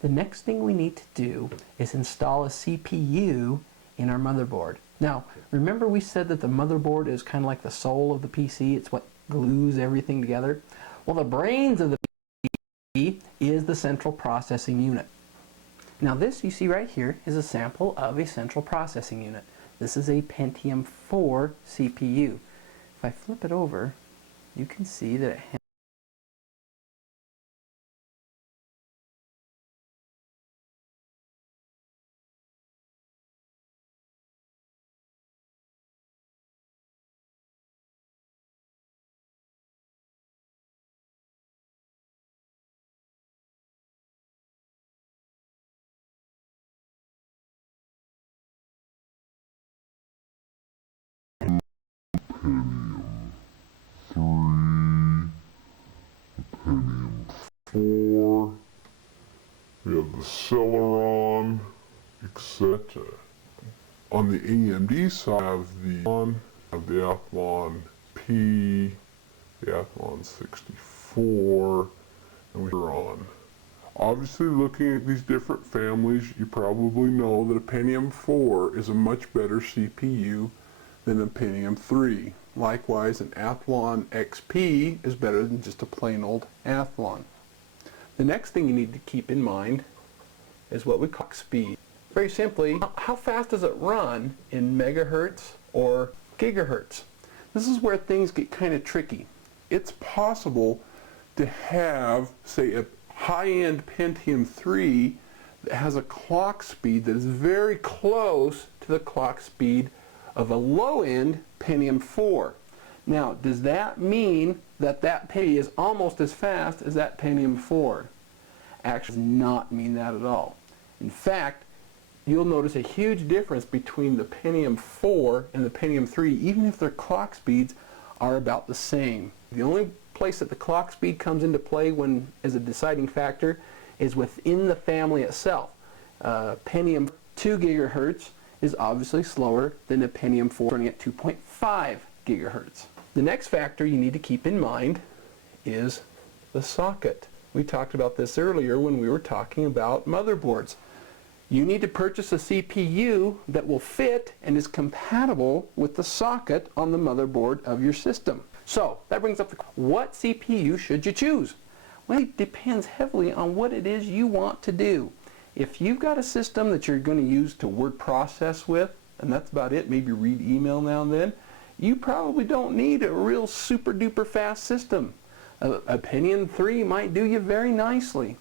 The next thing we need to do is install a CPU in our motherboard. Now, remember we said that the motherboard is kind of like the soul of the PC. It's what glues everything together. Well, the brains of the PC is the central processing unit. Now this you see right here is a sample of a central processing unit. This is a Pentium 4 CPU. If I flip it over, you can see that it has Pentium 3, Pentium 4, we have the Celeron, etc. On the AMD side, we have the Athlon P, the Athlon 64, and we're on. Obviously, looking at these different families, you probably know that a Pentium 4 is a much better CPU than a Pentium 3. Likewise, an Athlon XP is better than just a plain old Athlon. The next thing you need to keep in mind is what we call speed. Very simply, how fast does it run in megahertz or gigahertz? This is where things get kind of tricky. It's possible to have, say, a high-end Pentium 3 that has a clock speed that is very close to the clock speed of a low-end Pentium 4. Now, does that mean that that Pentium is almost as fast as that Pentium 4? Actually, does not mean that at all. In fact, you'll notice a huge difference between the Pentium 4 and the Pentium 3, even if their clock speeds are about the same. The only place that the clock speed comes into play when as a deciding factor is within the family itself. Pentium 2 gigahertz is obviously slower than a Pentium 4 running at 2.5 gigahertz. The next factor you need to keep in mind is the socket. We talked about this earlier when we were talking about motherboards. You need to purchase a CPU that will fit and is compatible with the socket on the motherboard of your system. So that brings up what CPU should you choose? Well, it depends heavily on what it is you want to do. If you've got a system that you're going to use to word process with, and that's about it, maybe read email now and then, you probably don't need a real super duper fast system. A Pentium 3 might do you very nicely.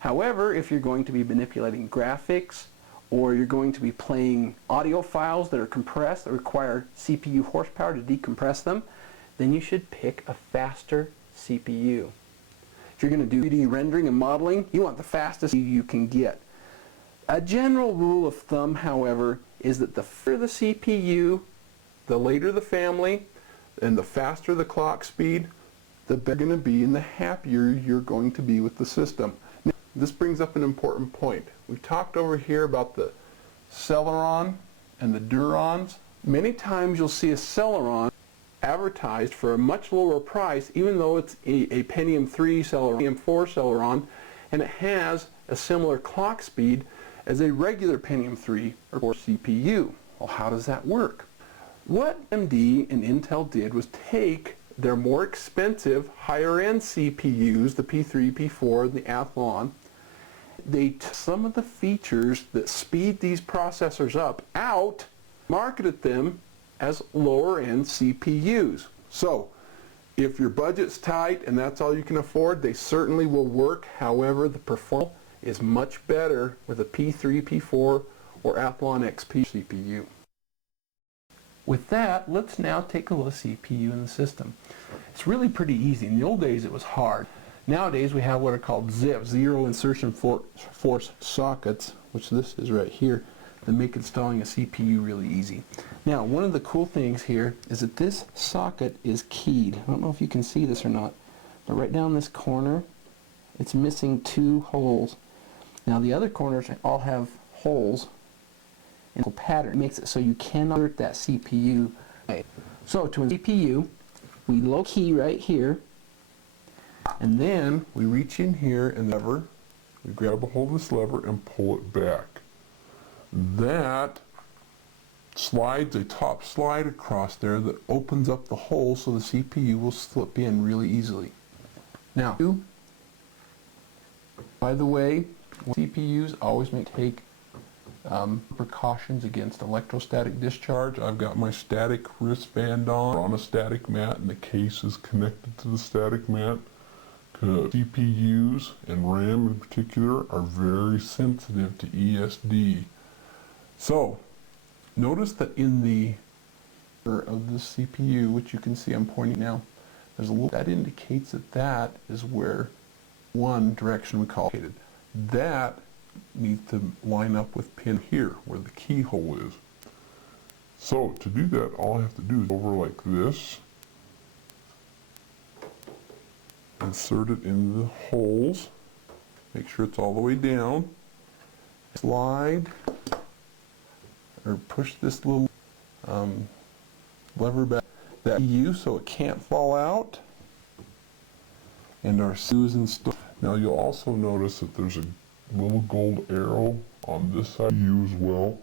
However, if you're going to be manipulating graphics or you're going to be playing audio files that are compressed that require CPU horsepower to decompress them, then you should pick a faster CPU. If you're going to do 3D rendering and modeling, you want the fastest you can get. A general rule of thumb, however, is that the faster the CPU, the later the family, and the faster the clock speed, the better you're going to be and the happier you're going to be with the system. Now, this brings up an important point. We've talked over here about the Celeron and the Durons. Many times you'll see a Celeron advertised for a much lower price, even though it's a Pentium 3 Celeron, Pentium 4 Celeron, and it has a similar clock speed as a regular Pentium 3 or 4 CPU. Well, how does that work? What AMD and Intel did was take their more expensive, higher-end CPUs, the P3, P4, and the Athlon. They took some of the features that speed these processors up out, marketed them as lower-end CPUs. So, if your budget's tight and that's all you can afford, they certainly will work. However, the performance is much better with a P3, P4, or Athlon XP CPU. With that, let's now take a look at the CPU in the system. It's really pretty easy. In the old days, it was hard. Nowadays, we have what are called ZIF, Zero Insertion Force sockets, which this is right here, that make installing a CPU really easy. Now, one of the cool things here is that this socket is keyed. I don't know if you can see this or not, but right down this corner, it's missing 2 holes. Now, the other corners all have holes. And the pattern makes it so you cannot insert that CPU. So to insert CPU, we low key right here, and then we reach in here and lever we grab a hold of this lever and pull it back. That slides a top slide across there that opens up the hole so the CPU will slip in really easily. Now, by the way, CPUs always take precautions against electrostatic discharge. I've got my static wristband on a static mat, and the case is connected to the static mat. CPUs and RAM in particular are very sensitive to ESD. So, notice that in the of the CPU, which you can see I'm pointing now, there's a little that indicates that that is where one direction we call it. That needs to line up with pin here, where the keyhole is. So to do that, all I have to do is over like this, insert it into the holes, make sure it's all the way down, slide, or push this little lever back that we use so it can't fall out, and our screws installed. Now you'll also notice that there's a little gold arrow on this side as well,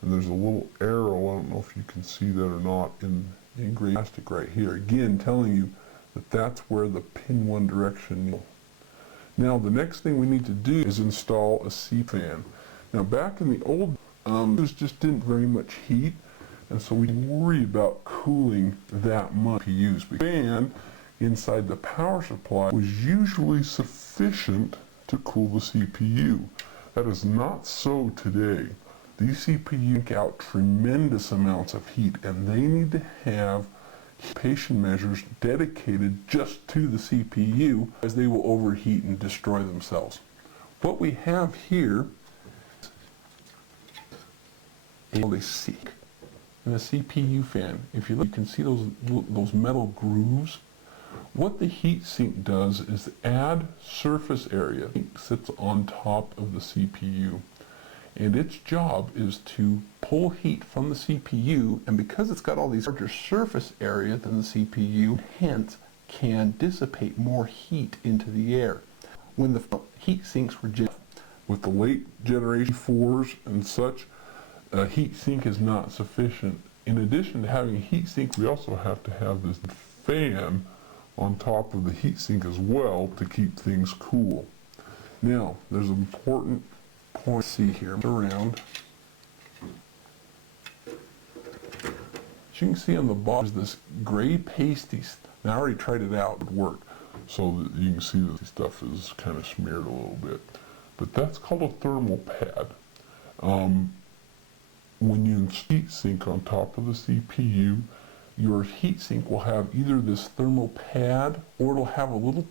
and there's a little arrow, I don't know if you can see that or not, in engraved plastic right here, again telling you that that's where the pin one direction is. Now the next thing we need to do is install a C-fan. Now back in the old those just didn't very much heat, and so we didn't worry about cooling that much PUs. The fan inside the power supply was usually sufficient to cool the CPU. That is not so today. These CPUs take out tremendous amounts of heat, and they need to have dissipation measures dedicated just to the CPU, as they will overheat and destroy themselves. What we have here is a sink and a CPU fan. If you look, you can see those metal grooves. What the heat sink does is add surface area. It sits on top of the CPU, and its job is to pull heat from the CPU, and because it's got all these larger surface area than the CPU, hence can dissipate more heat into the air. When the heat sinks were with the late generation 4s and such, a heat sink is not sufficient. In addition to having a heat sink, we also have to have this fan on top of the heat sink as well to keep things cool. Now, there's an important point to see here around. As you can see on the bottom, there's this gray pasty. Now I already tried it out, it worked. So that you can see that the stuff is kind of smeared a little bit. But that's called a thermal pad. When you install heat sink on top of the CPU, your heatsink will have either this thermal pad, or it'll have a little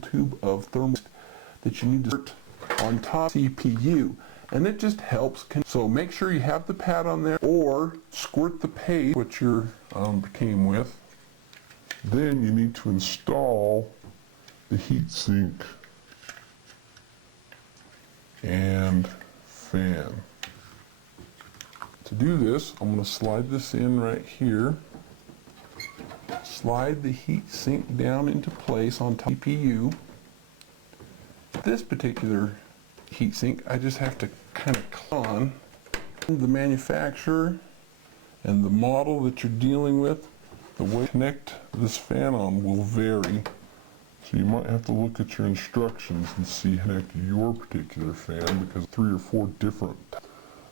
tube of thermal that you need to put on top of the CPU, and it just helps. So make sure you have the pad on there, or squirt the paste, which your came with. Then you need to install the heatsink and fan. To do this, I'm going to slide this in right here. Slide the heat sink down into place on top of the CPU. This particular heat sink, I just have to kind of click on the manufacturer and the model that you're dealing with. The way to connect this fan on will vary, so you might have to look at your instructions and see how to connect your particular fan, because 3 or 4 different.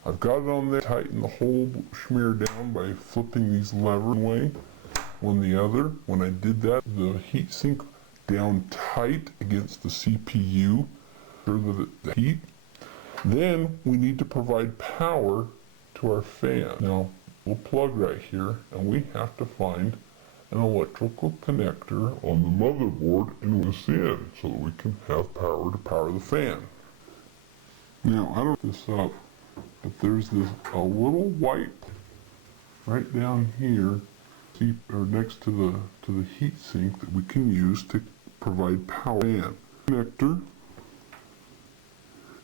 I've got it on there, tighten the whole smear down by flipping these levers one way, one the other. When I did that, the heat sink down tight against the CPU, so that the heat. Then we need to provide power to our fan. Now, we'll plug right here, and we have to find an electrical connector on the motherboard and this in, so that we can have power to power the fan. Now, I don't know this up, but there's a little white right down here, or next to the heat sink, that we can use to provide power. Fan connector,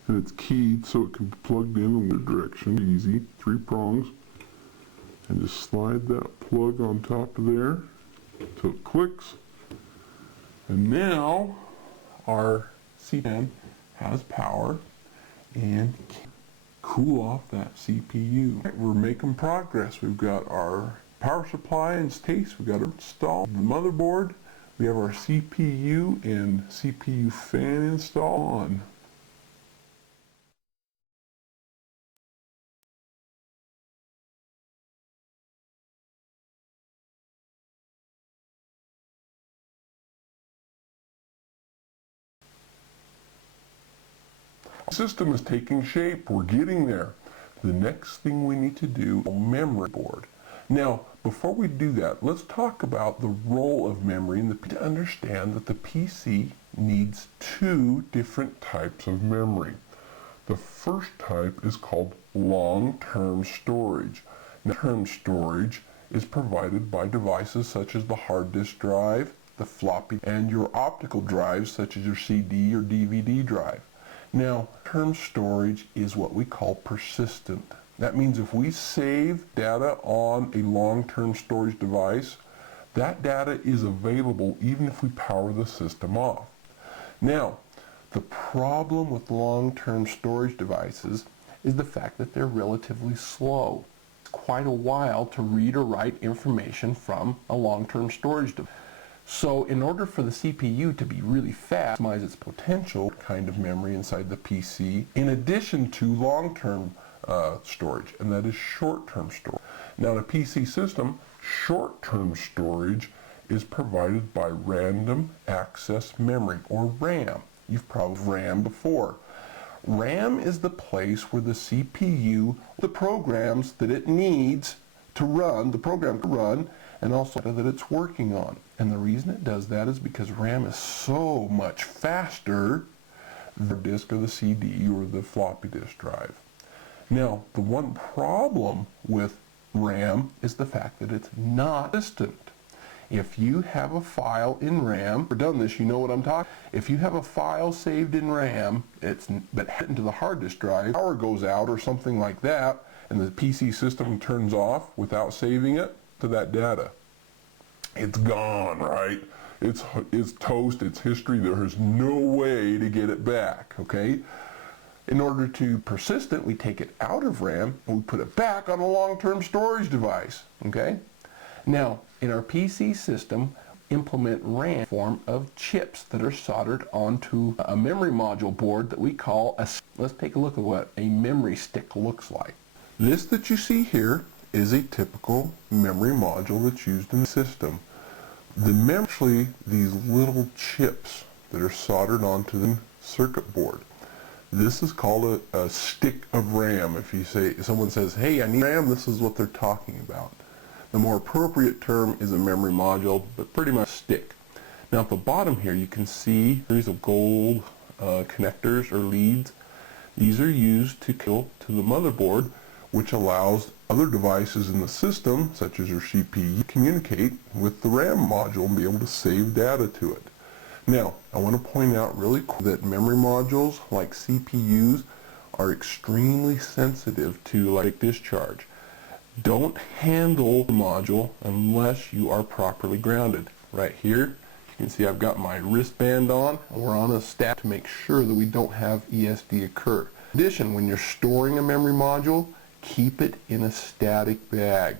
and it's keyed so it can be plugged in one direction. Easy, 3 prongs, and just slide that plug on top of there so it clicks. And now our C-fan has power and cool off that CPU. We're making progress. We've got our power supply in place. We've got to install the motherboard. We have our CPU and CPU fan installed on. The system is taking shape. We're getting there. The next thing we need to do is a memory board. Now, before we do that, let's talk about the role of memory and to understand that the PC needs two different types of memory. The first type is called long-term storage. Long-term storage is provided by devices such as the hard disk drive, the floppy, and your optical drives such as your CD or DVD drive. Now, long-term storage is what we call persistent. That means if we save data on a long-term storage device, that data is available even if we power the system off. Now, the problem with long-term storage devices is the fact that they're relatively slow. It's quite a while to read or write information from a long-term storage device. So in order for the CPU to be really fast, maximize its potential kind of memory inside the PC, in addition to long-term storage, and that is short-term storage. Now in a PC system, short-term storage is provided by random access memory, or RAM. You've probably heard of RAM before. RAM is the place where the CPU, the programs that it needs to run, the program to run, and also that it's working on. And the reason it does that is because RAM is so much faster than the disk or the CD or the floppy disk drive. Now, the one problem with RAM is the fact that it's not persistent. If you have a file in RAM, we've done this, you know what I'm talking. If you have a file saved in RAM, but headed into the hard disk drive, power goes out or something like that, and the PC system turns off without saving it to that data, it's gone, right? It's toast, it's history. There is no way to get it back, okay? In order to persistent, we take it out of RAM and we put it back on a long-term storage device, okay? Now, in our PC system, implement RAM form of chips that are soldered onto a memory module board that we call a, let's take a look at what a memory stick looks like. This that you see here is a typical memory module that's used in the system. Actually, these little chips that are soldered onto the circuit board. This is called a stick of RAM. If someone says, hey, I need RAM, this is what they're talking about. The more appropriate term is a memory module, but pretty much stick. Now at the bottom here you can see a series of gold connectors or leads. These are used to go to the motherboard, which allows other devices in the system, such as your CPU, to communicate with the RAM module and be able to save data to it. Now, I want to point out really quick that memory modules, like CPUs, are extremely sensitive to electric discharge. Don't handle the module unless you are properly grounded. Right here, you can see I've got my wristband on, and we're on a stat to make sure that we don't have ESD occur. In addition, when you're storing a memory module, keep it in a static bag.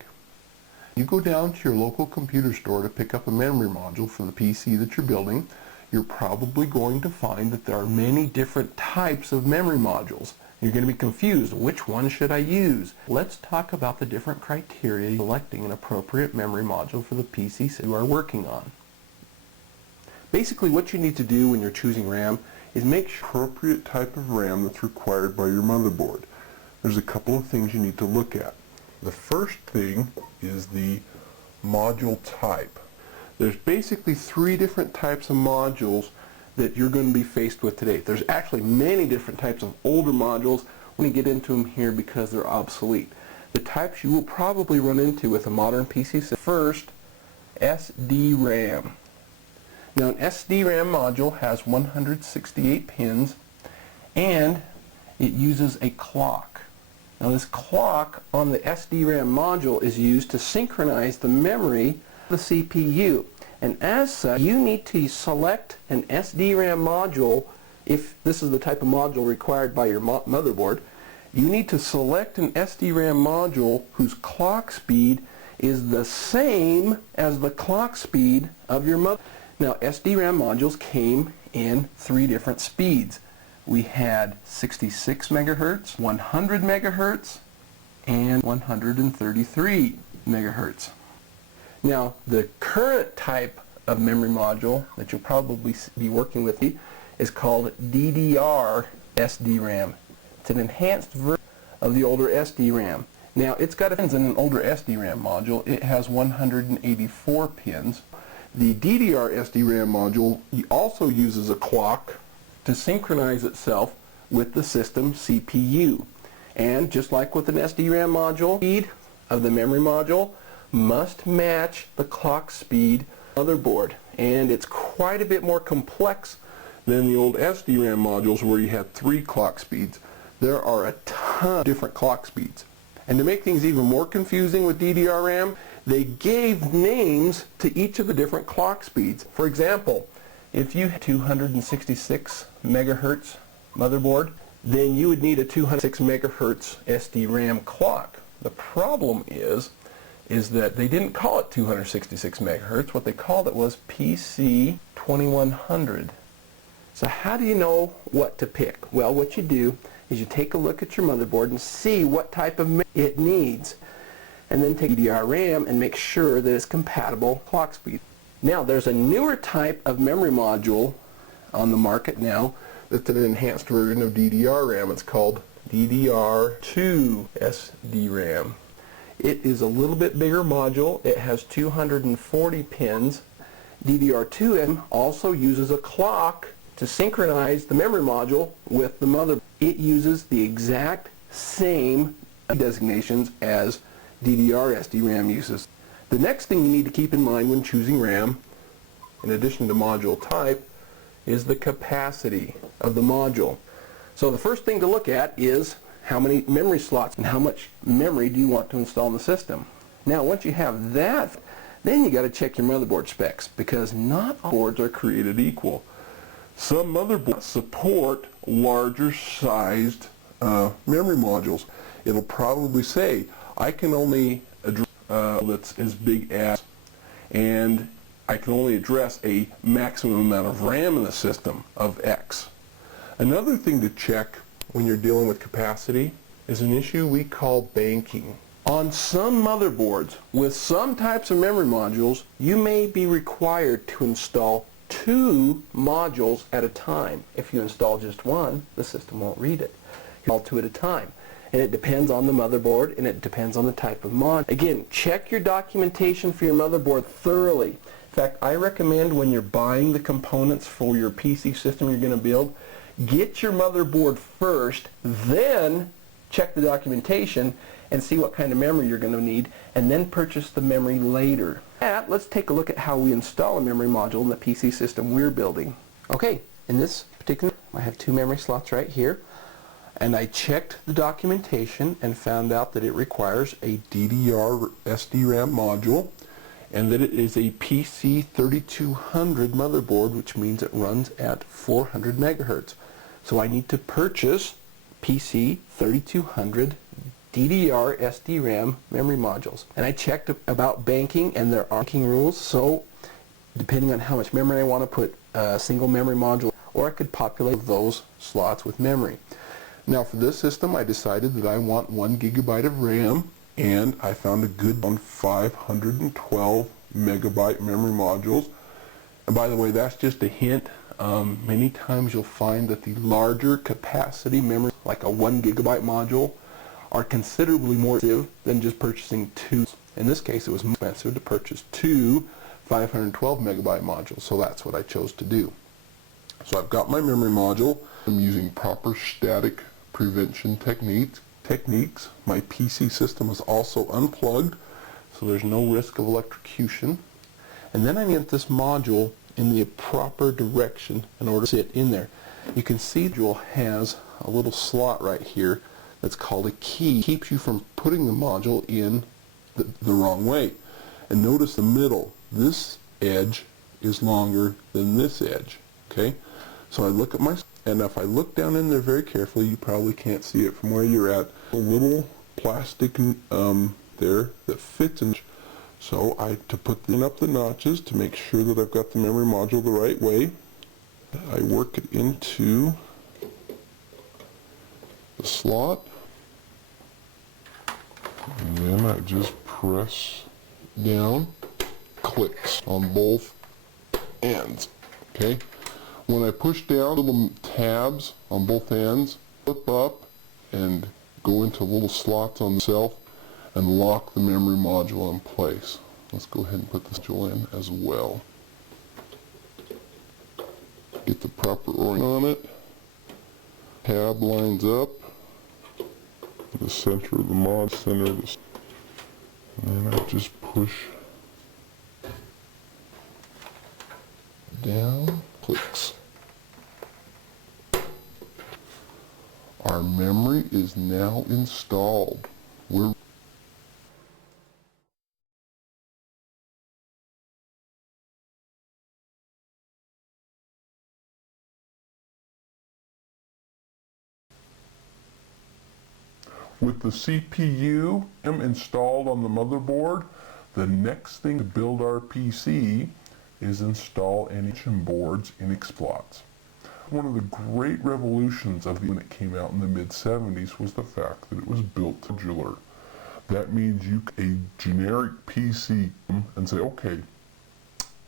You go down to your local computer store to pick up a memory module for the PC that you're building, you're probably going to find that there are many different types of memory modules. You're going to be confused. Which one should I use? Let's talk about the different criteria selecting an appropriate memory module for the PC you are working on. Basically, what you need to do when you're choosing RAM is make sure appropriate type of RAM that's required by your motherboard. There's a couple of things you need to look at. The first thing is the module type. There's basically three different types of modules that you're going to be faced with today. There's actually many different types of older modules. We're going to get into them here because they're obsolete. The types you will probably run into with a modern PC system. First, SDRAM. Now an SDRAM module has 168 pins and it uses a clock. Now this clock on the SDRAM module is used to synchronize the memory of the CPU. And as such, you need to select an SDRAM module if this is the type of module required by your motherboard, you need to select an SDRAM module whose clock speed is the same as the clock speed of your motherboard. Now, SDRAM modules came in 3 different speeds. We had 66 megahertz, 100 megahertz, and 133 megahertz. Now, the current type of memory module that you'll probably be working with is called DDR SDRAM. It's an enhanced version of the older SDRAM. Now, it's got pins in an older SDRAM module. It has 184 pins. The DDR SDRAM module also uses a clock to synchronize itself with the system CPU. And just like with an SDRAM module, the speed of the memory module must match the clock speed of the motherboard. And it's quite a bit more complex than the old SDRAM modules where you had 3 clock speeds. There are a ton of different clock speeds. And to make things even more confusing with DDR RAM, they gave names to each of the different clock speeds. For example, if you had 266 megahertz motherboard, then you would need a 206 megahertz SDRAM clock. The problem is that they didn't call it 266 megahertz. What they called it was PC 2100. So how do you know what to pick? Well, what you do is you take a look at your motherboard and see what type of memory it needs, and then take DDR RAM and make sure that it's compatible clock speed. Now, there's a newer type of memory module on the market now that's an enhanced version of DDR RAM. It's called DDR2 SDRAM. It is a little bit bigger module. It has 240 pins. DDR2 also uses a clock to synchronize the memory module with the motherboard. It uses the exact same designations as DDR SDRAM uses. The next thing you need to keep in mind when choosing RAM, in addition to module type, is the capacity of the module. So the first thing to look at is how many memory slots and how much memory do you want to install in the system. Now, once you have that, then you got to check your motherboard specs, because not all boards are created equal. Some motherboards support larger sized memory modules. It'll probably say, I can only address that's as big as, and I can only address a maximum amount of RAM in the system of X. Another thing to check when you're dealing with capacity is an issue we call banking. On some motherboards with some types of memory modules, you may be required to install 2 modules at a time. If you install just one, the system won't read it. You install 2 at a time. And it depends on the motherboard, and it depends on the type of module. Again, check your documentation for your motherboard thoroughly. In fact, I recommend when you're buying the components for your PC system you're going to build, get your motherboard first, then check the documentation and see what kind of memory you're going to need, and then purchase the memory later. Let's take a look at how we install a memory module in the PC system we're building. Okay, in this particular, I have 2 memory slots right here. And I checked the documentation and found out that it requires a DDR SDRAM module, and that it is a PC 3200 motherboard, which means it runs at 400 megahertz. So I need to purchase PC 3200 DDR SDRAM memory modules. And I checked about banking, and there are banking rules, so depending on how much memory I want to put a single memory module, or I could populate those slots with memory. Now, for this system, I decided that I want 1 gigabyte of RAM, and I found a good 512 megabyte memory modules. And by the way, that's just a hint. Many times you'll find that the larger capacity memory, like a 1 gigabyte module, are considerably more expensive than just purchasing 2. In this case, it was more expensive to purchase 2 512 megabyte modules, so that's what I chose to do. So I've got my memory module. I'm using proper static prevention techniques. My PC system is also unplugged, so there's no risk of electrocution. And then I get this module in the proper direction in order to sit in there. You can see the module has a little slot right here that's called a key. It keeps you from putting the module in the wrong way. And notice the middle. This edge is longer than this edge. Okay? So I look at my, And if I look down in there very carefully, you probably can't see it from where you're at, a little plastic there that fits in. So to put up the notches to make sure that I've got the memory module the right way, I work it into the slot, and then I just press down, clicks on both ends. Okay. When I push down, little tabs on both ends flip up and go into little slots on the shelf and lock the memory module in place. Let's go ahead and put this module in as well. Get the proper orientation on it. Tab lines up. The center of the mod, center of the, and then I just push down, clicks. Our memory is now installed. With the CPU installed on the motherboard, the next thing to build our PC is install any boards in exploits. One of the great revolutions of when it came out in the mid-70s was the fact that it was built modular. That means you a generic PC and say, okay,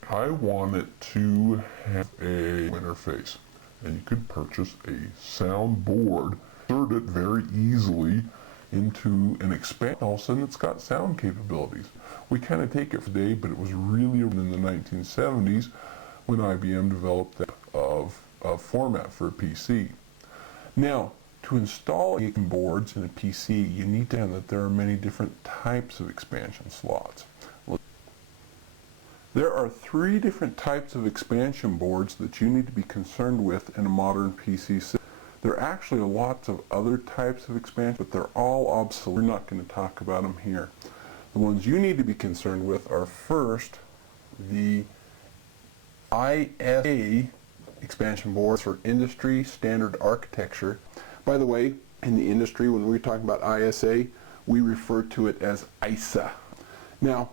I want it to have a interface, and you could purchase a sound board, insert it very easily into an expand. All of a sudden it's got sound capabilities. We kind of take it for today, but it was really in the 1970s when IBM developed that format for a PC. Now, to install boards in a PC, you need to know that there are many different types of expansion slots. There are 3 different types of expansion boards that you need to be concerned with in a modern PC system. There are actually lots of other types of expansion, but they're all obsolete. We're not going to talk about them here. The ones you need to be concerned with are first the ISA expansion boards for industry standard architecture. By the way, in the industry, when we're talking about ISA, we refer to it as ISA. Now,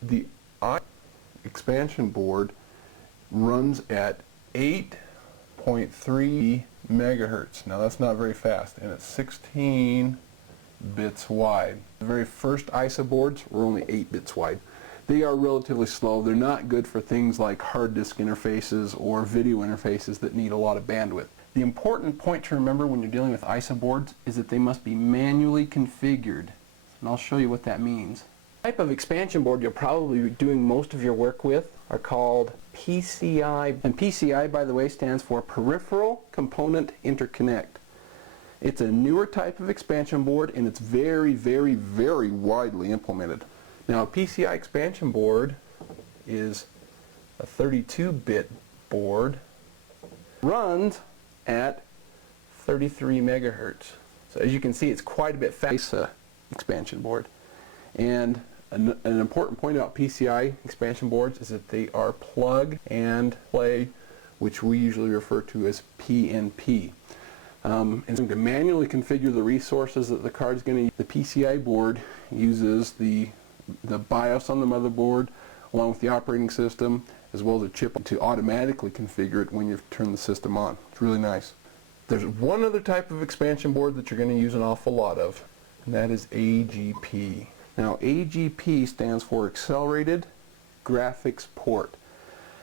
the expansion board runs at 8.3 megahertz. Now that's not very fast, and it's 16 bits wide. The very first ISA boards were only 8 bits wide. They are relatively slow. They're not good for things like hard disk interfaces or video interfaces that need a lot of bandwidth. The important point to remember when you're dealing with ISA boards is that they must be manually configured, and I'll show you what that means. The type of expansion board you'll probably be doing most of your work with are called PCI, and PCI, by the way, stands for Peripheral Component Interconnect. It's a newer type of expansion board, and it's very, very, very widely implemented. Now, a PCI expansion board is a 32-bit board, runs at 33 megahertz. So as you can see, it's quite a bit faster expansion board. And an important point about PCI expansion boards is that they are plug and play, which we usually refer to as PNP. And so to manually configure the resources that the card is going to use, the PCI board uses the BIOS on the motherboard along with the operating system as well as a chip to automatically configure it when you turn the system on. It's really nice. There's one other type of expansion board that you're going to use an awful lot of, and that is AGP. Now, AGP stands for Accelerated Graphics Port.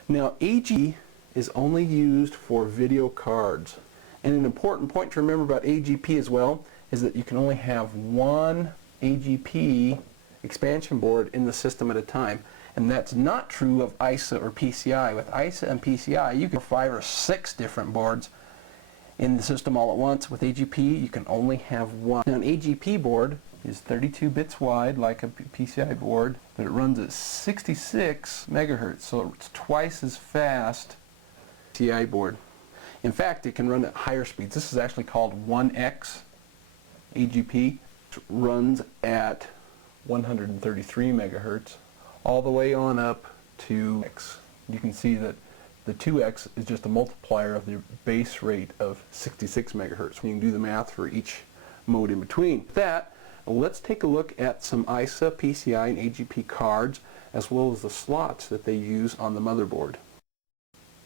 Now, AGP is only used for video cards. And an important point to remember about AGP as well is that you can only have one AGP expansion board in the system at a time. And that's not true of ISA or PCI. With ISA and PCI, you can have 5 or 6 different boards in the system all at once. With AGP, you can only have one. Now, an AGP board is 32 bits wide, like a PCI board, but it runs at 66 megahertz, so it's twice as fast as a PCI board. In fact, it can run at higher speeds. This is actually called 1X AGP. It runs at 133 megahertz, all the way on up to X. You can see that The 2x is just a multiplier of the base rate of 66 megahertz. You can do the math for each mode in between. With that, let's take a look at some ISA, PCI, and AGP cards, as well as the slots that they use on the motherboard.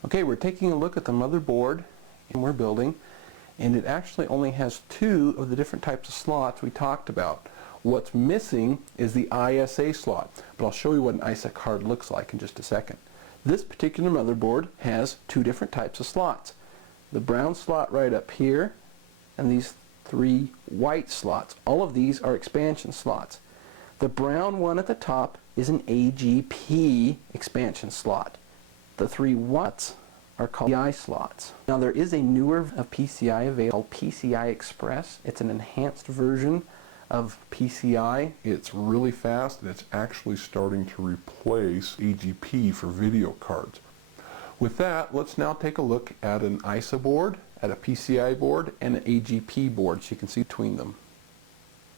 Okay, we're taking a look at the motherboard and we're building, and it actually only has 2 of the different types of slots we talked about. What's missing is the ISA slot, but I'll show you what an ISA card looks like in just a second. This particular motherboard has 2 different types of slots. The brown slot right up here, and these 3 white slots. All of these are expansion slots. The brown one at the top is an AGP expansion slot. The 3 whites are called PCI slots. Now there is a newer of PCI available called PCI Express. It's an enhanced version of PCI. It's really fast, and it's actually starting to replace AGP for video cards. With that, let's now take a look at an ISA board, at a PCI board, and an AGP board, so you can see between them.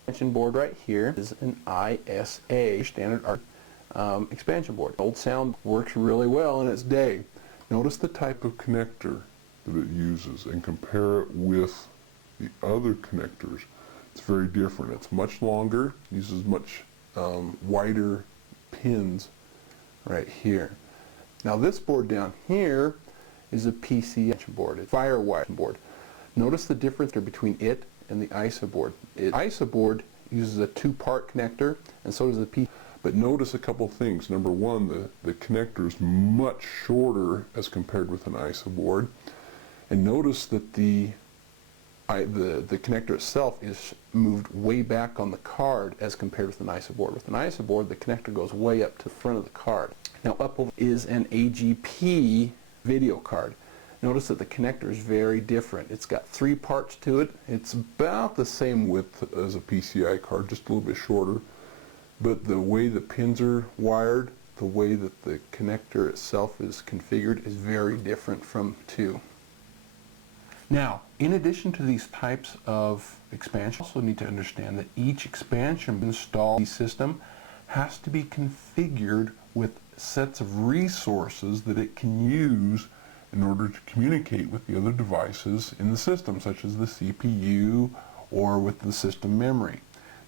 Expansion board right here is an ISA standard expansion board. Old sound works really well in its day. Notice the type of connector that it uses and compare it with the other connectors. It's very different. It's much longer, uses much wider pins right here. Now this board down here is a PCI board, a firewire board. Notice the difference between it and the ISA board. The ISA board uses a 2-part connector, and so does the PCI. But notice a couple things. Number one, the connector is much shorter as compared with an ISA board. And notice that the connector itself is moved way back on the card as compared with an ISA board. With an ISA board, the connector goes way up to the front of the card. Now up over is an AGP video card. Notice that the connector is very different. It's got 3 parts to it. It's about the same width as a PCI card, just a little bit shorter. But the way the pins are wired, the way that the connector itself is configured is very different from 2. Now, in addition to these types of expansion, you also need to understand that each expansion installed system has to be configured with sets of resources that it can use in order to communicate with the other devices in the system, such as the CPU or with the system memory.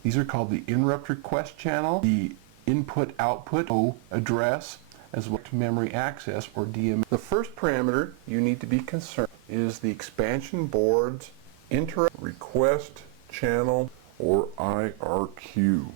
These are called the interrupt request channel, the input-output address, as well as memory access, or DMA. The first parameter you need to be concerned is the expansion board's interrupt request channel, or IRQ.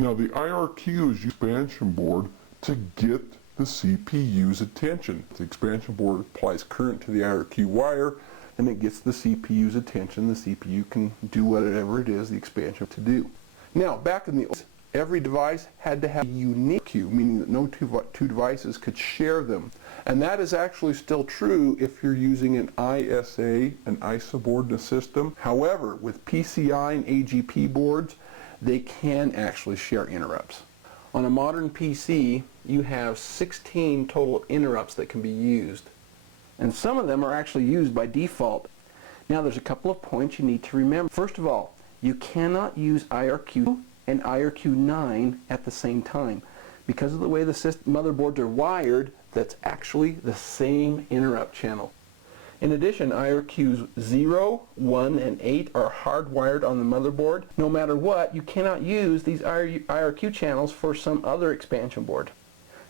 Now the IRQ is your expansion board to get the CPU's attention. The expansion board applies current to the IRQ wire, and it gets the CPU's attention. The CPU can do whatever it is the expansion to do. Now, back in the old days, every device had to have a unique queue, meaning that no two devices could share them. And that is actually still true if you're using an ISA, an ISA board in a system. However, with PCI and AGP boards, they can actually share interrupts. On a modern PC, you have 16 total interrupts that can be used. And some of them are actually used by default. Now there's a couple of points you need to remember. First of all, you cannot use IRQ and IRQ9 at the same time. Because of the way the motherboards are wired, that's actually the same interrupt channel. In addition, IRQs 0, 1, and 8 are hardwired on the motherboard. No matter what, you cannot use these IRQ channels for some other expansion board.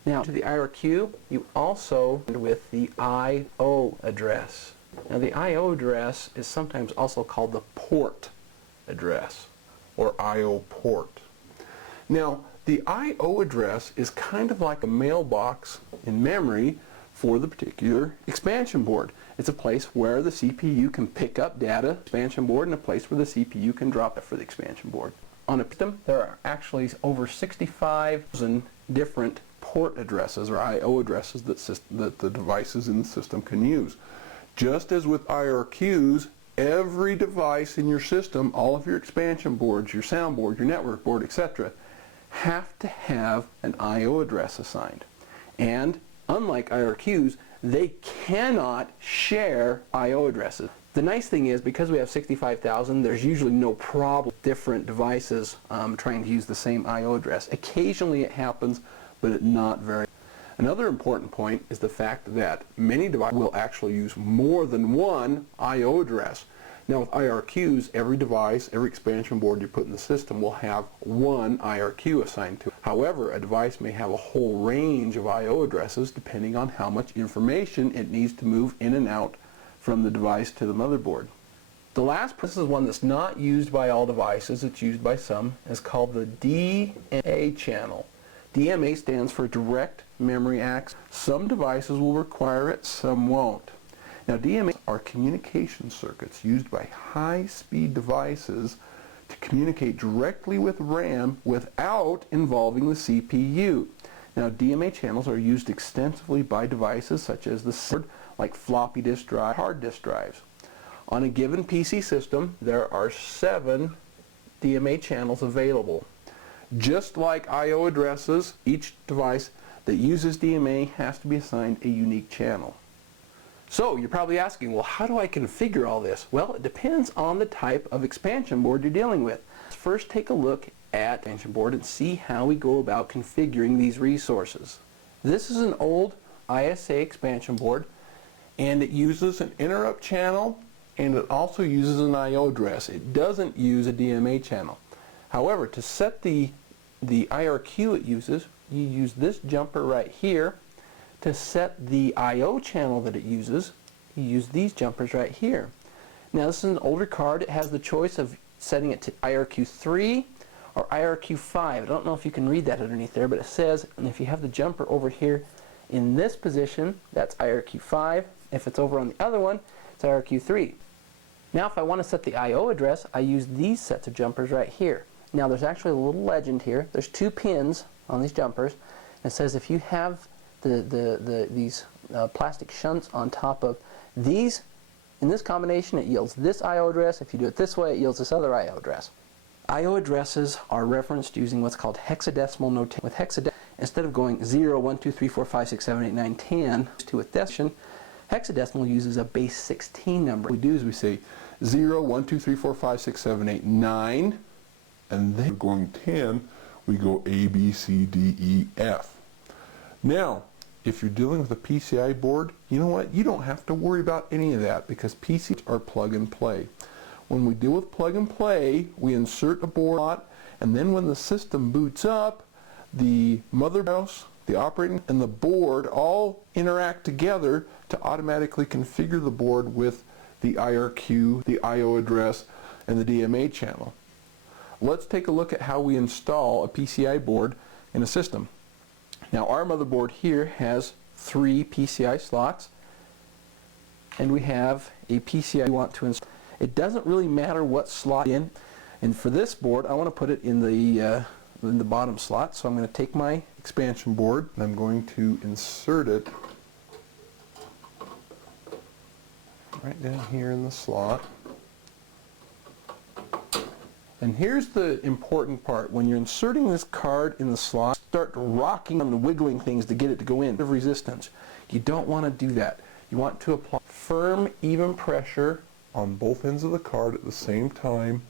Now, to the IRQ, you also with the I/O address. Now, the I/O address is sometimes also called the port address, or I/O port. Now, the I/O address is kind of like a mailbox in memory for the particular expansion board. It's a place where the CPU can pick up data, expansion board, and a place where the CPU can drop it for the expansion board. On a system, there are actually over 65,000 different port addresses or I/O addresses that the devices in the system can use. Just as with IRQs, every device in your system, all of your expansion boards, your sound board, your network board, etc., have to have an I/O address assigned. And unlike IRQs, they cannot share I/O addresses. The nice thing is, because we have 65,000, there's usually no problem with different devices trying to use the same I/O address. Occasionally it happens, but not very. Another important point is the fact that many devices will actually use more than one I/O address. Now with IRQs, every device, every expansion board you put in the system will have one IRQ assigned to it. However, a device may have a whole range of I/O addresses depending on how much information it needs to move in and out from the device to the motherboard. The last, this is one that's not used by all devices, it's used by some, is called the DMA channel. DMA stands for Direct Memory Access. Some devices will require it, some won't. Now DMA are communication circuits used by high-speed devices to communicate directly with RAM without involving the CPU. Now DMA channels are used extensively by devices such as the like floppy disk drive, hard disk drives. On a given PC system, there are 7 DMA channels available. Just like I/O addresses, each device that uses DMA has to be assigned a unique channel. So you're probably asking, well, how do I configure all this? Well, it depends on the type of expansion board you're dealing with. First, take a look at the expansion board and see how we go about configuring these resources. This is an old ISA expansion board, and it uses an interrupt channel, and it also uses an I/O address. It doesn't use a DMA channel. However, to set the IRQ it uses, you use this jumper right here. To set the I/O channel that it uses, you use these jumpers right here. Now this is an older card. It has the choice of setting it to IRQ3 or IRQ5. I don't know if you can read that underneath there, but it says, and if you have the jumper over here in this position, that's IRQ5. If it's over on the other one, it's IRQ3. Now if I want to set the I/O address, I use these sets of jumpers right here. Now there's actually a little legend here. There's 2 pins on these jumpers. It says if you have these plastic shunts on top of these, in this combination it yields this I/O address. If you do it this way, it yields this other I/O address. I/O addresses are referenced using what's called hexadecimal notation. With hexadecimal, instead of going 0, 1, 2, 3, 4, 5, 6, 7, 8, 9, 10 to a decimal, hexadecimal uses a base 16 number. What we do is we say 0, 1, 2, 3, 4, 5, 6, 7, 8, 9, and then going 10, we go A, B, C, D, E, F. Now, if you're dealing with a PCI board, you know what? You don't have to worry about any of that because PCs are plug and play. When we deal with plug and play, we insert a board slot, and then when the system boots up, the motherboard, the operating, and the board all interact together to automatically configure the board with the IRQ, the I/O address, and the DMA channel. Let's take a look at how we install a PCI board in a system. Now our motherboard here has 3 PCI slots, and we have a PCI we want to install. It doesn't really matter what slot in, and for this board I want to put it in the bottom slot. So I'm going to take my expansion board and I'm going to insert it right down here in the slot. And here's the important part. When you're inserting this card in the slot, start rocking and wiggling things to get it to go in. Of resistance. You don't want to do that. You want to apply firm, even pressure on both ends of the card at the same time.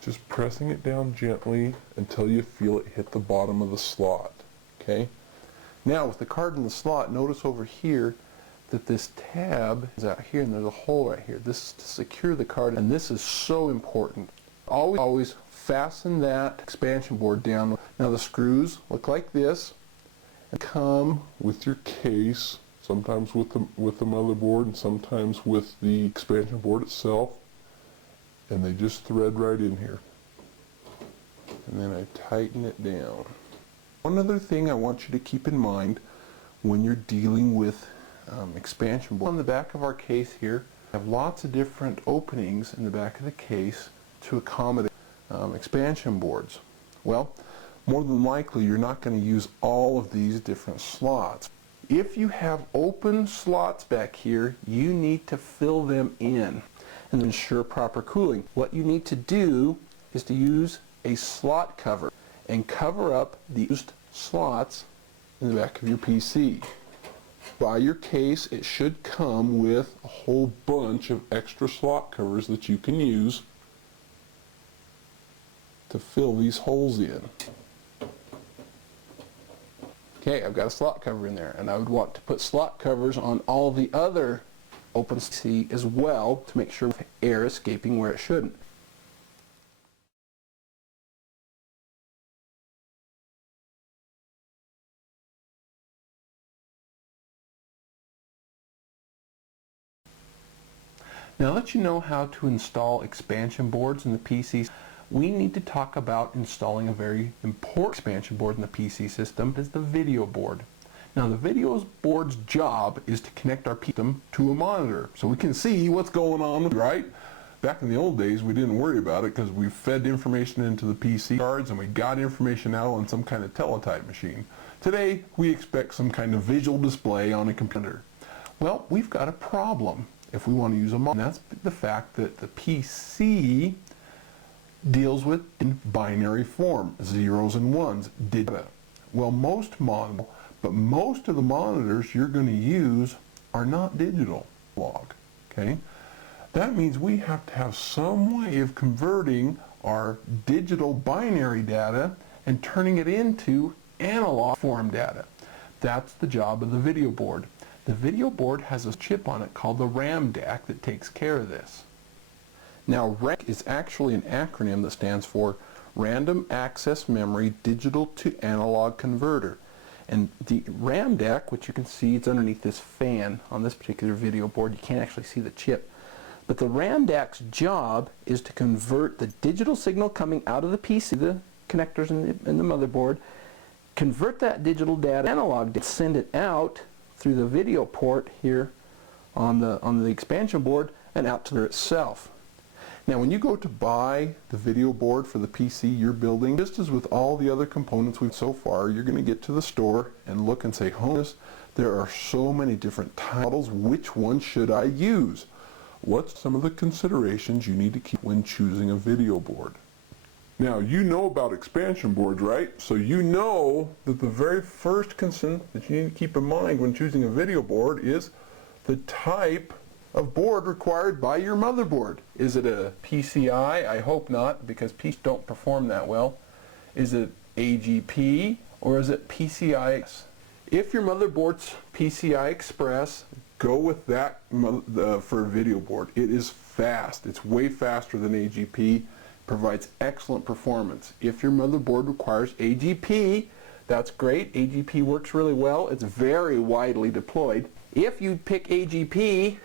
Just pressing it down gently until you feel it hit the bottom of the slot. Okay? Now with the card in the slot, notice over here that this tab is out here and there's a hole right here. This is to secure the card, and this is so important. Always fasten that expansion board down. Now the screws look like this and come with your case, sometimes with the motherboard and sometimes with the expansion board itself, and they just thread right in here. And then I tighten it down. One other thing I want you to keep in mind when you're dealing with expansion board. On the back of our case here, I have lots of different openings in the back of the case to accommodate expansion boards. Well, more than likely you're not going to use all of these different slots. If you have open slots back here, you need to fill them in and ensure proper cooling. What you need to do is to use a slot cover and cover up the used slots in the back of your PC. By your case, it should come with a whole bunch of extra slot covers that you can use to fill these holes in. Okay, I've got a slot cover in there, and I would want to put slot covers on all the other open PC as well to make sure air escaping where it shouldn't. Now, to let you know how to install expansion boards in the PC, we need to talk about installing a very important expansion board in the PC system. Is the video board. Now, the video board's job is to connect our system to a monitor so we can see what's going on, right? Back in the old days, we didn't worry about it because we fed information into the PC cards and we got information out on some kind of teletype machine. Today, we expect some kind of visual display on a computer. Well, we've got a problem if we want to use a monitor. And that's the fact that the PC deals with in binary form, zeros and ones, data. Well, most of the monitors you're going to use are not digital log, okay? That means we have to have some way of converting our digital binary data and turning it into analog form data. That's the job of the video board. The video board has a chip on it called the RAM DAC that takes care of this. Now, RAM is actually an acronym that stands for Random Access Memory Digital to Analog Converter. And the RAM DAC, which you can see, it's underneath this fan on this particular video board. You can't actually see the chip. But the RAM DAC's job is to convert the digital signal coming out of the PC, the connectors in the motherboard, convert that digital data analog, send it out through the video port here on the expansion board and out to there itself. Now, when you go to buy the video board for the PC you're building, just as with all the other components we've so far, you're going to get to the store and look and say, there are so many different models. Which one should I use? What's some of the considerations you need to keep when choosing a video board? Now, you know about expansion boards, right? So you know that the very first concern that you need to keep in mind when choosing a video board is the type of board required by your motherboard. Is it a PCI? I hope not, because PCIs don't perform that well. Is it AGP or is it PCI? If your motherboard's PCI Express, go with that for a video board. It is fast. It's way faster than AGP. Provides excellent performance. If your motherboard requires AGP, that's great. AGP works really well. It's very widely deployed. If you pick AGP,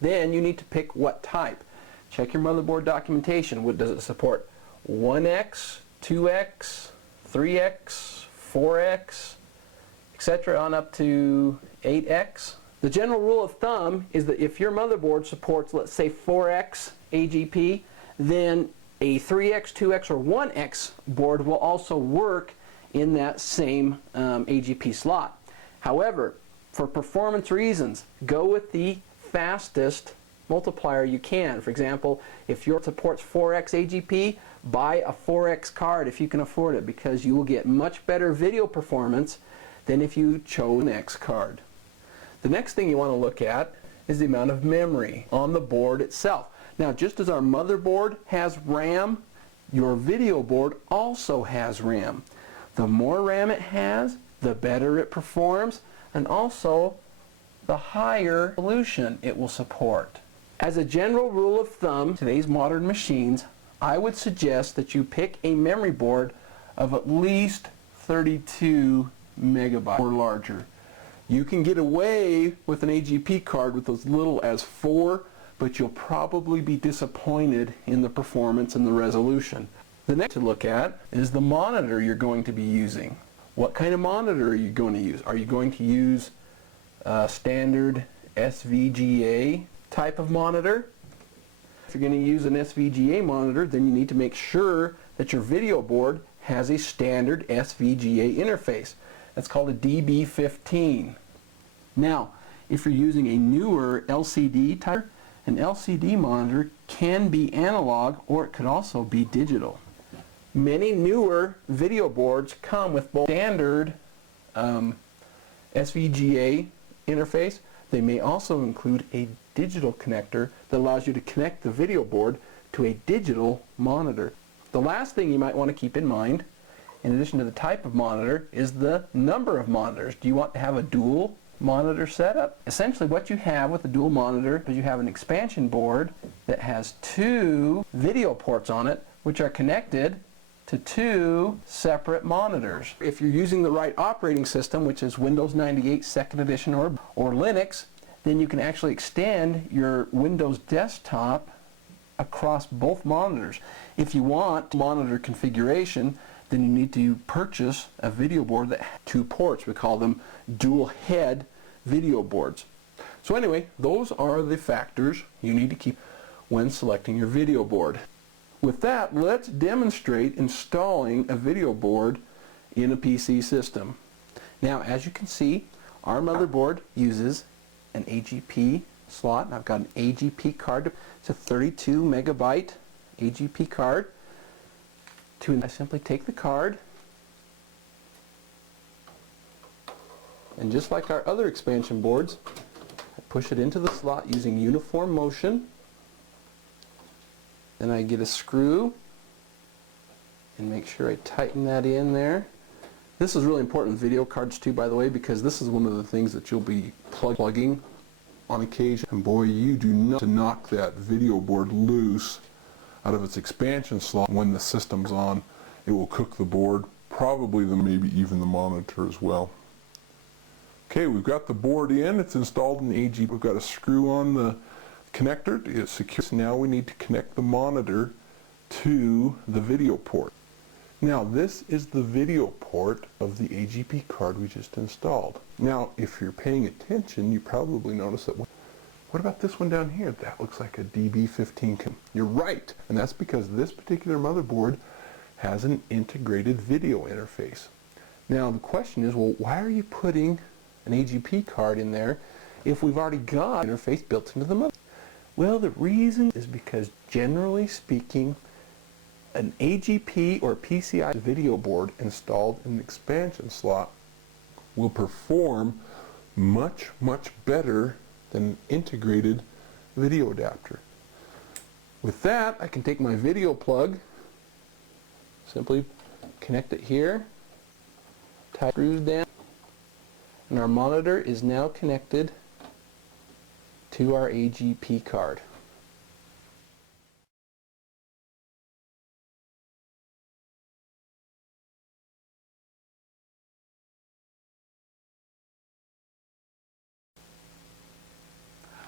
then you need to pick what type. Check your motherboard documentation. What does it support? 1X, 2X, 3X, 4X, etc. on up to 8X. The general rule of thumb is that if your motherboard supports, let's say, 4X AGP, then a 3X, 2X, or 1X board will also work in that same AGP slot. However, for performance reasons, go with the fastest multiplier you can. For example, if yours supports 4X AGP, buy a 4X card if you can afford it, because you will get much better video performance than if you chose an X card. The next thing you want to look at is the amount of memory on the board itself. Now, just as our motherboard has RAM, your video board also has RAM. The more RAM it has, the better it performs, and also the higher resolution it will support. As a general rule of thumb, today's modern machines, I would suggest that you pick a memory board of at least 32 megabytes or larger. You can get away with an AGP card with as little as 4, but you'll probably be disappointed in the performance and the resolution. The next to look at is the monitor you're going to be using. What kind of monitor are you going to use? Are you going to use a standard SVGA type of monitor? If you're going to use an SVGA monitor, then you need to make sure that your video board has a standard SVGA interface. That's called a DB15. Now, if you're using a newer LCD type, an LCD monitor can be analog, or it could also be digital. Many newer video boards come with both standard SVGA interface. They may also include a digital connector that allows you to connect the video board to a digital monitor. The last thing you might want to keep in mind in addition to the type of monitor, is the number of monitors. Do you want to have a dual monitor setup? Essentially what you have with a dual monitor is you have an expansion board that has 2 video ports on it, which are connected to 2 separate monitors. If you're using the right operating system, which is Windows 98 2nd edition or Linux, then you can actually extend your Windows desktop across both monitors. If you want monitor configuration, then you need to purchase a video board that has 2 ports. We call them dual head video boards. So anyway, those are the factors you need to keep when selecting your video board. With that, let's demonstrate installing a video board in a PC system. Now, as you can see, our motherboard uses an AGP slot, and I've got an AGP card. It's a 32 megabyte AGP card. I simply take the card, and just like our other expansion boards, I push it into the slot using uniform motion. Then I get a screw and make sure I tighten that in there. This is really important with video cards too, by the way, because this is one of the things that you'll be plugging on occasion. And boy, you do not to knock that video board loose out of its expansion slot when the system's on. It will cook the board, probably maybe even the monitor as well. Okay, we've got the board in. It's installed in the AG. We've got a screw on the connector. It's secure. Now we need to connect the monitor to the video port. Now this is the video port of the AGP card we just installed. Now if you're paying attention, you probably notice that, what about this one down here? That looks like a DB15. You're right, and that's because this particular motherboard has an integrated video interface. Now the question is, well, why are you putting an AGP card in there if we've already got an interface built into the motherboard? Well, the reason is because generally speaking, an AGP or PCI video board installed in the expansion slot will perform much, much better than an integrated video adapter. With that, I can take my video plug, simply connect it here, tight screws down, and our monitor is now connected to our AGP card.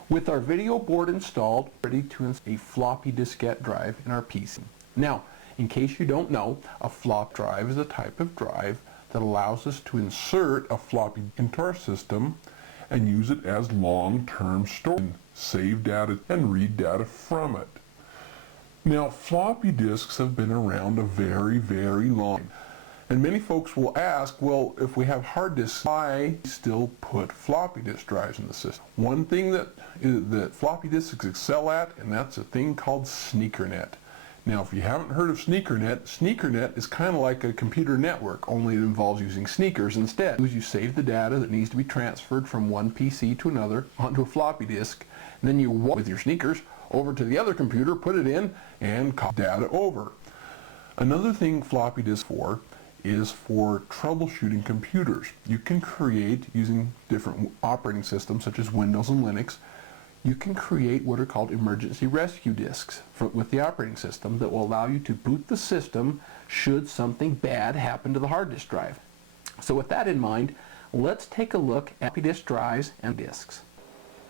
With our video board installed, ready to install a floppy diskette drive in our PC. Now, in case you don't know, a flop drive is a type of drive that allows us to insert a floppy into our system and use it as long-term storage, save data and read data from it. Now, floppy disks have been around a very, very long time. And many folks will ask, well, if we have hard disks, why still put floppy disk drives in the system? One thing that floppy disks excel at, and that's a thing called sneakernet. Now, if you haven't heard of sneakernet is kind of like a computer network, only it involves using sneakers instead. You save the data that needs to be transferred from one PC to another onto a floppy disk, and then you walk with your sneakers over to the other computer, put it in, and copy data over. Another thing floppy disk is for troubleshooting computers. You can create, using different operating systems such as Windows and Linux, you can create what are called emergency rescue disks with the operating system that will allow you to boot the system should something bad happen to the hard disk drive. So with that in mind, let's take a look at floppy disk drives and disks.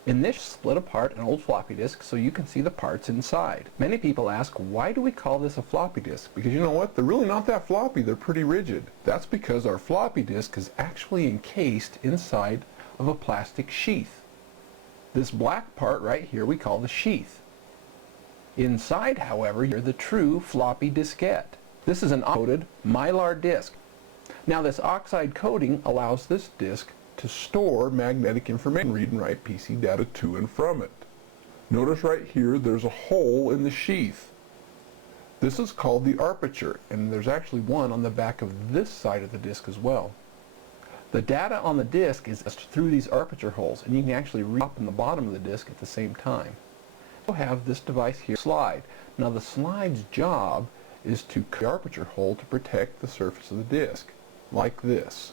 In this, split apart an old floppy disk so you can see the parts inside. Many people ask, why do we call this a floppy disk? Because you know what? They're really not that floppy. They're pretty rigid. That's because our floppy disk is actually encased inside of a plastic sheath. This black part right here we call the sheath. Inside, however, you're the true floppy diskette. This is an coated mylar disk. Now this oxide coating allows this disk to store magnetic information, read and write PC data to and from it. Notice right here there's a hole in the sheath. This is called the aperture, and there's actually one on the back of this side of the disk as well. The data on the disk is through these aperture holes, and you can actually read up in the bottom of the disk at the same time. We'll have this device here, slide. Now the slide's job is to cut the aperture hole to protect the surface of the disk, like this.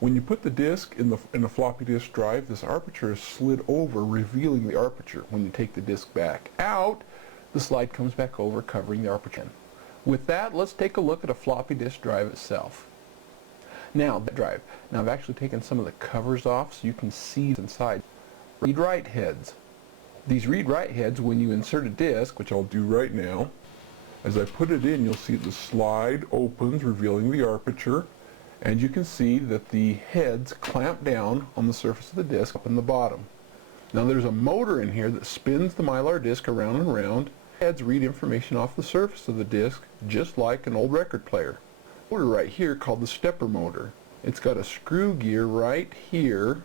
When you put the disk in a floppy disk drive, this aperture is slid over, revealing the aperture. When you take the disk back out, the slide comes back over, covering the aperture. With that, let's take a look at a floppy disk drive itself. Now, I've actually taken some of the covers off so you can see inside. Read-write heads. These read-write heads, when you insert a disk, which I'll do right now, as I put it in, you'll see the slide opens, revealing the aperture, and you can see that the heads clamp down on the surface of the disk up in the bottom. Now there's a motor in here that spins the Mylar disk around and around. Heads read information off the surface of the disk, just like an old record player. Motor right here called the stepper motor. It's got a screw gear right here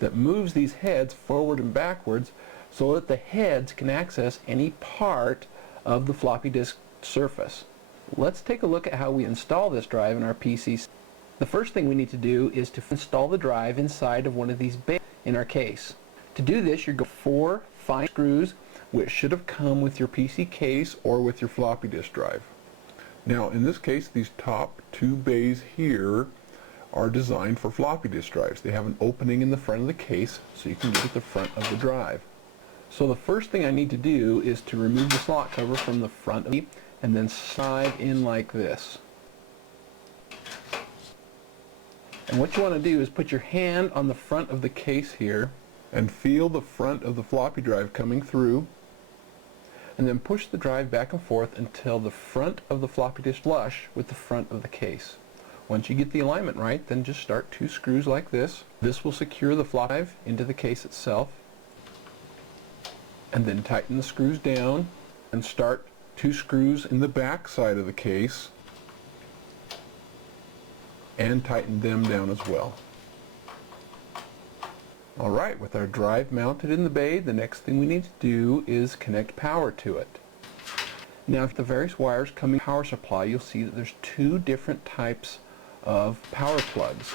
that moves these heads forward and backwards so that the heads can access any part of the floppy disk surface. Let's take a look at how we install this drive in our PC. The first thing we need to do is to install the drive inside of one of these bays in our case. To do this, you're going to 4 fine screws, which should have come with your PC case or with your floppy disk drive. Now, in this case, these top 2 bays here are designed for floppy disk drives. They have an opening in the front of the case so you can get at the front of the drive. So the first thing I need to do is to remove the slot cover from the front of the and then slide in like this. And what you want to do is put your hand on the front of the case here and feel the front of the floppy drive coming through, and then push the drive back and forth until the front of the floppy disk flush with the front of the case. Once you get the alignment right, then just start 2 screws like this. This will secure the floppy drive into the case itself, and then tighten the screws down and start 2 screws in the back side of the case and tighten them down as well. Alright, with our drive mounted in the bay, the next thing we need to do is connect power to it. Now, if the various wires coming to the power supply, you'll see that there's 2 different types of power plugs.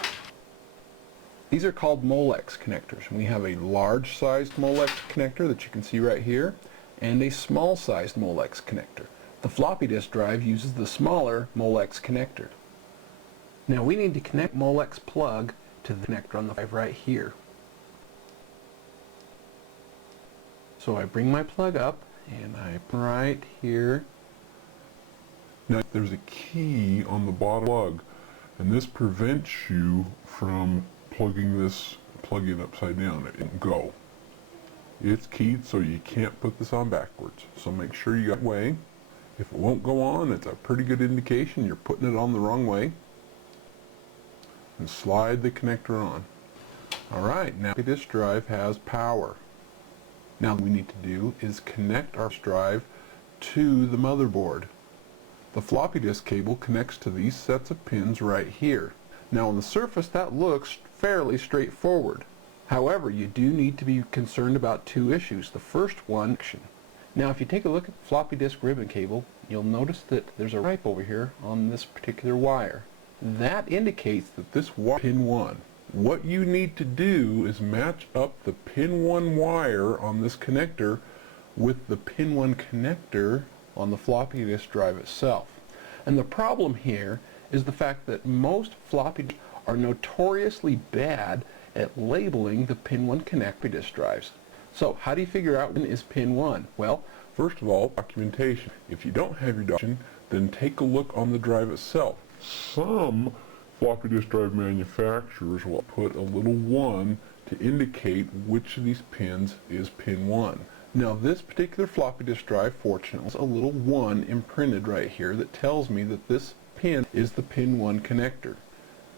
These are called Molex connectors. We have a large-sized Molex connector that you can see right here, and a small-sized Molex connector. The floppy disk drive uses the smaller Molex connector. Now, we need to connect Molex plug to the connector on the drive right here. So I bring my plug up and I put right here. Now there's a key on the bottom plug, and this prevents you from plugging this plug-in upside down. It won't go. It's keyed so you can't put this on backwards. So make sure you got it way. If it won't go on, it's a pretty good indication you're putting it on the wrong way. And slide the connector on. Alright, now this drive has power. Now what we need to do is connect our drive to the motherboard. The floppy disk cable connects to these sets of pins right here. Now on the surface that looks fairly straightforward. However, you do need to be concerned about 2 issues. The first one, now if you take a look at the floppy disk ribbon cable, you'll notice that there's a stripe over here on this particular wire. That indicates that this wire pin 1. What you need to do is match up the pin 1 wire on this connector with the pin 1 connector on the floppy disk drive itself. And the problem here is the fact that most floppy disks are notoriously bad at labeling the pin 1 connector disk drives. So how do you figure out when is pin 1? Well, first of all, documentation. If you don't have your documentation, then take a look on the drive itself. Some floppy disk drive manufacturers will put a little 1 to indicate which of these pins is pin 1. Now this particular floppy disk drive, fortunately, has a little 1 imprinted right here that tells me that this pin is the pin 1 connector.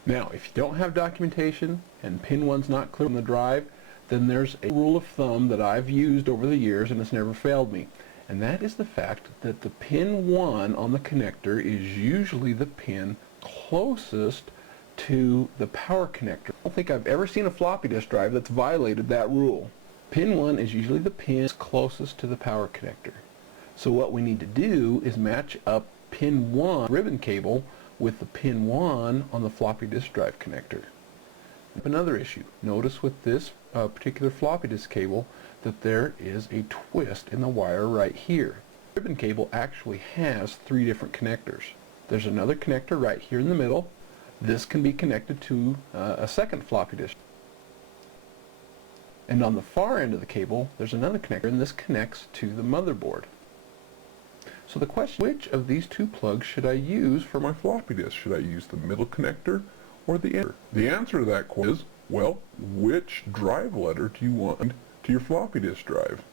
Now if you don't have documentation and pin 1's not clear on the drive, then there's a rule of thumb that I've used over the years and it's never failed me. And that is the fact that the pin 1 on the connector is usually the pin closest to the power connector. I don't think I've ever seen a floppy disk drive that's violated that rule. Pin 1 is usually the pin closest to the power connector. So what we need to do is match up pin 1 ribbon cable with the pin 1 on the floppy disk drive connector. Another issue. Notice with this particular floppy disk cable that there is a twist in the wire right here. Ribbon cable actually has 3 different connectors. There's another connector right here in the middle. This can be connected to a second floppy disk. And on the far end of the cable, there's another connector, and this connects to the motherboard. So the question, which of these 2 plugs should I use for my floppy disk? Should I use the middle connector or the end? The answer to that question is, well, which drive letter do you want to your floppy disk drive?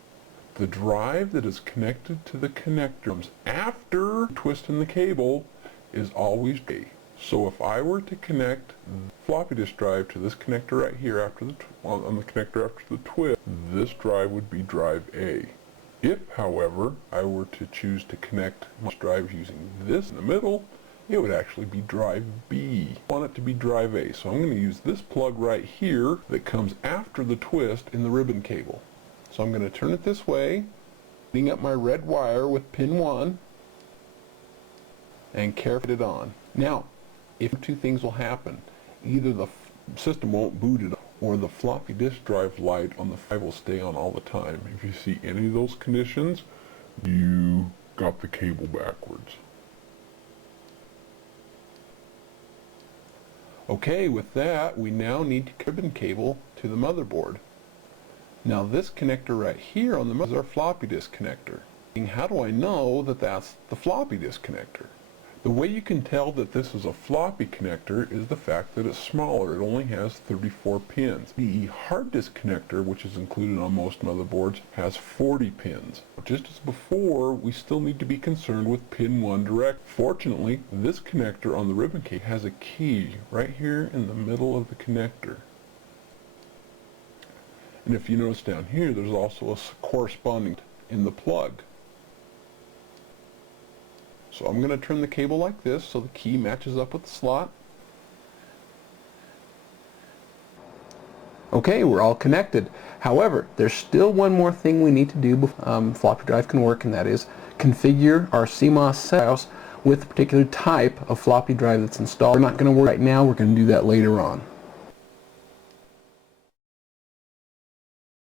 The drive that is connected to the connector comes after twisting the cable is always A. So if I were to connect the floppy disk drive to this connector right here after on the connector after the twist, this drive would be drive A. If, however, I were to choose to connect my drive using this in the middle, it would actually be drive B. I want it to be drive A, so I'm going to use this plug right here that comes after the twist in the ribbon cable. So I'm going to turn it this way, putting up my red wire with pin 1, and carefully put it on. Now, if 2 things will happen, either the system won't boot it or the floppy disk drive light on the 5 will stay on all the time. If you see any of those conditions, you got the cable backwards. Okay, with that, we now need to ribbon cable to the motherboard. Now this connector right here on the motherboard is our floppy disk connector. How do I know that that's the floppy disk connector? The way you can tell that this is a floppy connector is the fact that it's smaller. It only has 34 pins. The hard disk connector, which is included on most motherboards, has 40 pins. Just as before, we still need to be concerned with pin 1 direct. Fortunately, this connector on the ribbon cable has a key right here in the middle of the connector. And if you notice down here, there's also a corresponding in the plug. So I'm going to turn the cable like this so the key matches up with the slot. Okay, we're all connected. However, there's still one more thing we need to do before floppy drive can work, and that is configure our CMOS cells with a particular type of floppy drive that's installed. We're not going to work right now, we're going to do that later on.